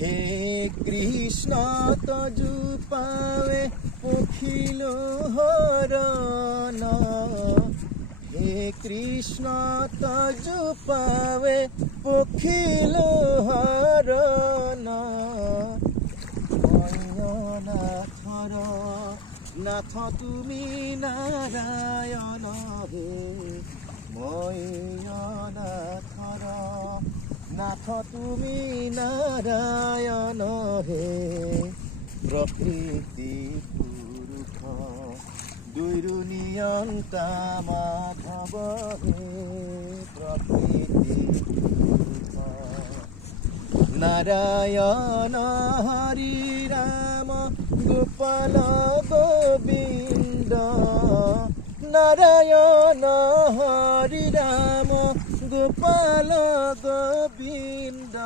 হে কৃষ্ণ তজু পাৱে পখিল হৰণ হে কৃষ্ণ তজু পাৱে পখিল হৰণ নাথৰ নাথ তুমি নাৰায়ণ হে মই নাথৰ নাথ তুমি নাৰায়ণ হে প্ৰকৃতি পুৰুষ দুইৰো নিয়ন্তা মাধৱ হে প্ৰকৃতি পুৰুষ নাৰায়ণ হৰি ৰাম গোপাল গোবিন্দ নাৰায়ণ হৰি ৰাম গোপাল গোবিন্দ